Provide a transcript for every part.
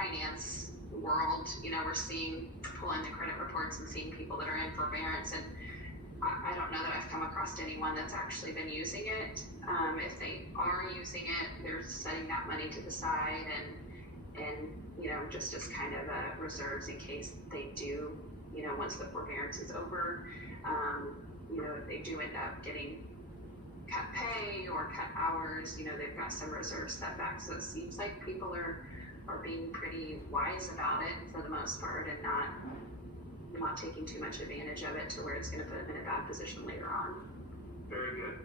finance world, we're pulling the credit reports and seeing people that are in forbearance, and I don't know that I've come across anyone that's actually been using it. If they are using it, they're setting that money to the side and just as kind of reserves in case they do, once the forbearance is over, if they do end up getting cut pay or cut hours, they've got some reserves set back. So it seems like people are being pretty wise about it for the most part, and not taking too much advantage of it to where it's going to put them in a bad position later on. Very good.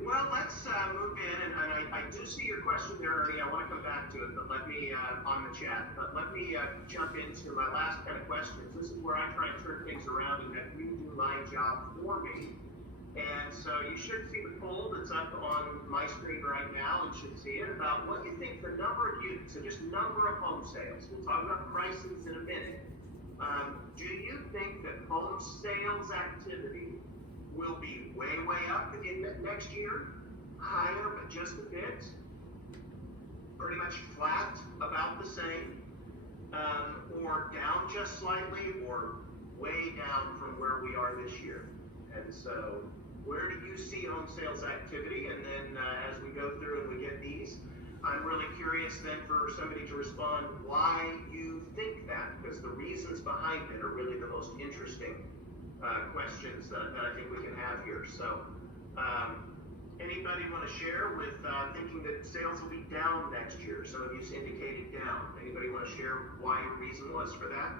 Well, let's move in, and I do see your question there, Ernie. I want to come back to it, but let me, on the chat, but let me jump into my last kind of questions. This is where I try and turn things around and have you do my job for me. And so you should see the poll that's up on my screen right now, and should see it, about what you think the number of units, so just number of home sales. We'll talk about prices in a minute. Do you think that home sales activity will be way up in next year, higher but just a bit, pretty much flat, about the same, or down just slightly, or way down from where we are this year? And so where do you see home sales activity? And then as we go through and we get these, I'm really curious then for somebody to respond why you think that, because the reasons behind it are really the most interesting questions that I think we can have here. So anybody want to share with thinking that sales will be down next year? Some of you indicated down. Anybody want to share why your reason was for that?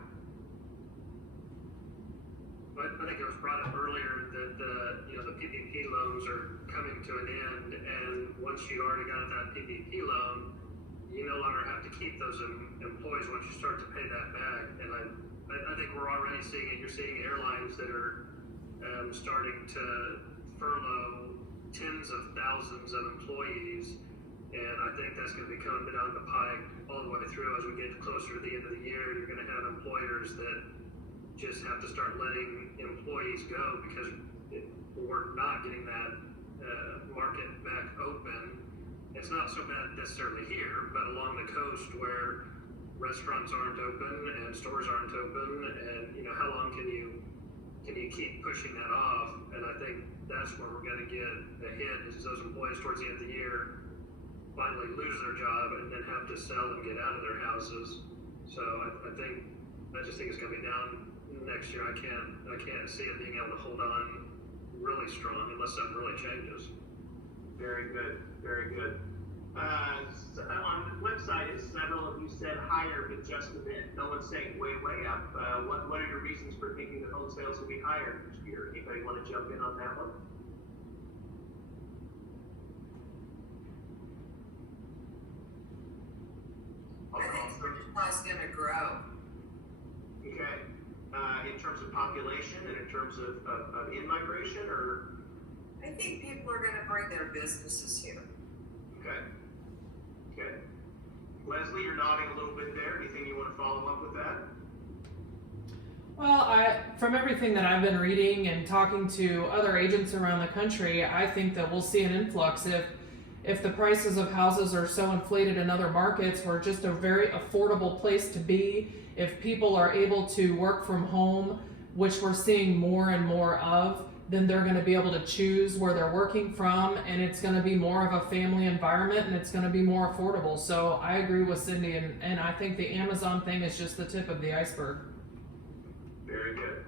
I think it was brought up earlier that the PPP loans are coming to an end, and once you already got that PPP loan, you no longer have to keep those employees once you start to pay that back. And I think we're already seeing it. You're seeing airlines that are starting to furlough tens of thousands of employees, and I think that's going to be coming down the pike all the way through. As we get closer to the end of the year, you're going to have employers that just have to start letting employees go because we're not getting that market back open. It's not so bad necessarily here, but along the coast where restaurants aren't open and stores aren't open, and how long can you keep pushing that off? And I think that's where we're going to get a hit, is those employees towards the end of the year finally lose their job and then have to sell and get out of their houses. So I just think it's going to be down next year. I can't see it being able to hold on really strong unless something really changes. Very good, very good. So on the flip side, several of you said higher, but just a bit. No one's saying way up. What are your reasons for thinking that home sales will be higher next year? Anybody want to jump in on that one? I think it's going to grow. Okay. In terms of population and in terms of in-migration, or? I think people are going to bring their businesses here. Okay. Leslie, you're nodding a little bit there. Anything you want to follow up with that? Well, from everything that I've been reading and talking to other agents around the country, I think that we'll see an influx if the prices of houses are so inflated in other markets. We're just a very affordable place to be. If people are able to work from home, which we're seeing more and more of, then they're going to be able to choose where they're working from, and it's going to be more of a family environment, and it's going to be more affordable. So I agree with Cindy, and I think the Amazon thing is just the tip of the iceberg. Very good.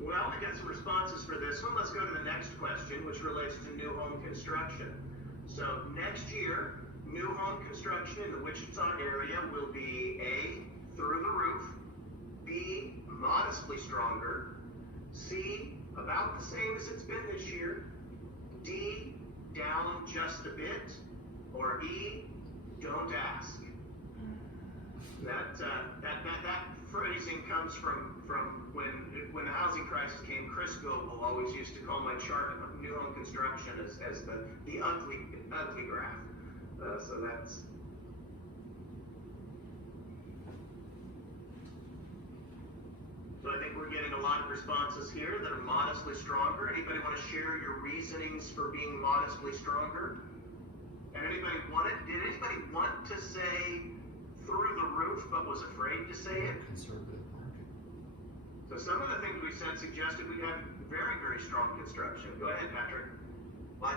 Well, I got some responses for this one. Let's go to the next question, which relates to new home construction. So next year, new home construction in the Wichita area will be A, through the roof, B, modestly stronger, C, about the same as it's been this year, D, down just a bit, or E, don't ask. That phrasing comes from when the housing crisis came. Chris Goebel always used to call my chart of new home construction as the ugly graph. So that's. So I think we're getting a lot of responses here that are modestly stronger. Anybody want to share your reasonings for being modestly stronger? And did anybody want to say through the roof but was afraid to say it. Conservative market. So some of the things we said suggested we have very, very strong construction. Go ahead, Patrick. Well,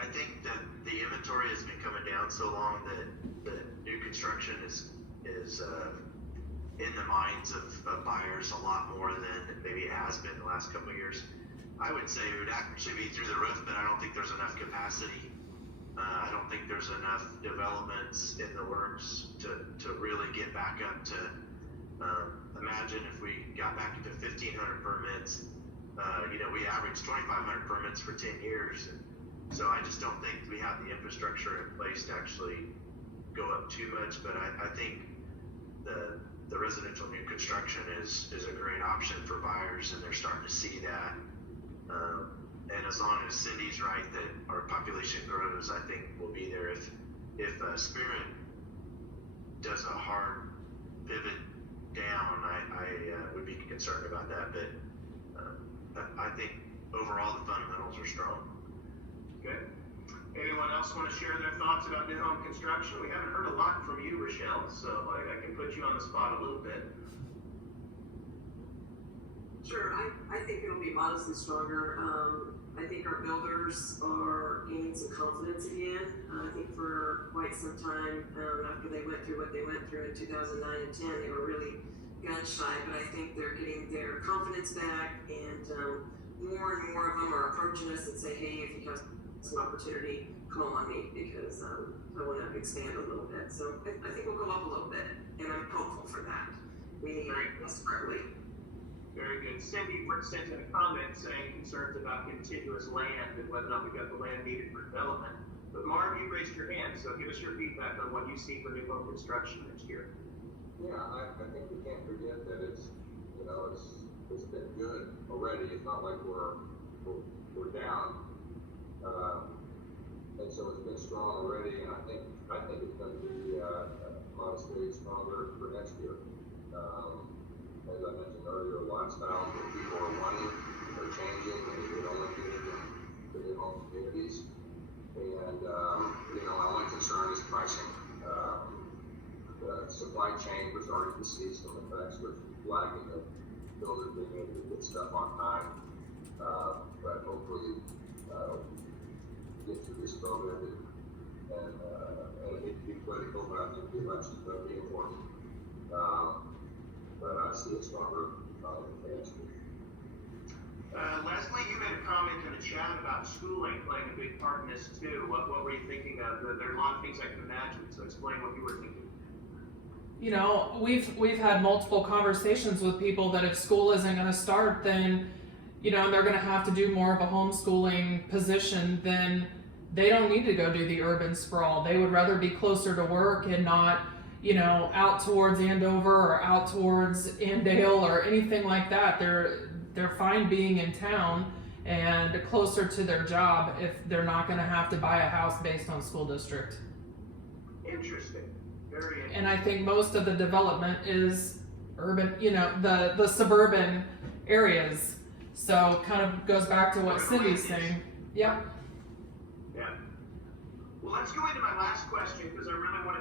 I think that the inventory has been coming down so long that the new construction is in the minds of buyers a lot more than maybe it has been the last couple of years. I would say it would actually be through the roof, but I don't think there's enough capacity. I don't think there's enough developments in the works to really get back up to, imagine if we got back into 1,500 permits, we averaged 2,500 permits for 10 years. And so I just don't think we have the infrastructure in place to actually go up too much, but I think the residential new construction is a great option for buyers, and they're starting to see that. And as long as Cindy's right that our population grows, I think we'll be there. If Spirit does a hard pivot down, I would be concerned about that. But I think overall the fundamentals are strong. Good. Anyone else want to share their thoughts about new home construction? We haven't heard a lot from you, Rochelle, so I can put you on the spot a little bit. Sure, I think it'll be modestly stronger. I think our builders are gaining some confidence again. I think for quite some time, after they went through what they went through in 2009 and 10, they were really gun shy, but I think they're getting their confidence back, and more and more of them are approaching us and say, hey, if you have some opportunity, call on me, because I want to expand a little bit. So I think we'll go up a little bit, and I'm hopeful for that. We need desperately. Very good. Cindy sent in a comment saying concerns about contiguous land and whether or not we've got the land needed for development. But Marv, you raised your hand, so give us your feedback on what you see for new home construction next year. Yeah, I think we can't forget that it's been good already. It's not like we're down, and so it's been strong already. And I think it's going to be modestly stronger for next year. As I mentioned earlier, lifestyles that people are wanting are changing, and they're only getting in the new home communities. And my only concern is pricing. The supply chain, we're starting to see some effects with lagging of builders being able to get stuff on time. But hopefully, get through this COVID and it needs to be critical, but I think the election is going to be important. But I see it stronger next week. Leslie, you made a comment in the chat about schooling playing a big part in this too. What were you thinking of? There are a lot of things I can imagine, so explain what you were thinking. We've had multiple conversations with people that if school isn't going to start, then and they're going to have to do more of a homeschooling position, then they don't need to go do the urban sprawl. They would rather be closer to work and not out towards Andover or out towards Andale or anything like that. They're fine being in town and closer to their job if they're not going to have to buy a house based on school district. Interesting. Very interesting. And I think most of the development is urban, the suburban areas. So kind of goes back to what Cindy's saying. Yep. Yeah. Well, let's go into my last question because I really want to